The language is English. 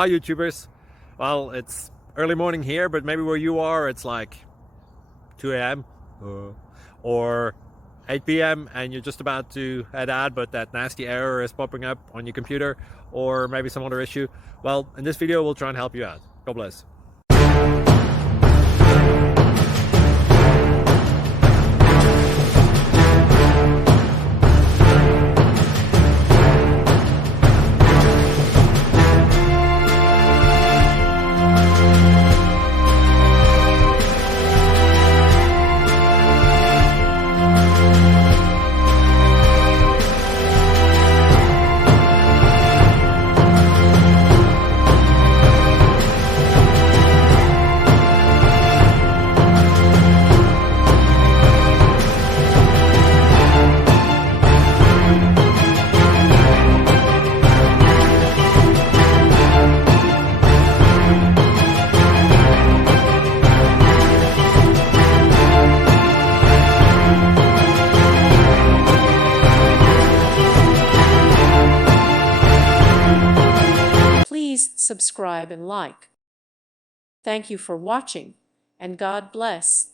Hi YouTubers. Well, it's early morning here, but maybe where you are it's like 2 a.m. or 8 p.m. and you're just about to head out, but that nasty error is popping up on your computer, or maybe some other issue. Well, in this video we'll try and help you out. God bless. Please subscribe and like. Thank you for watching, and God bless.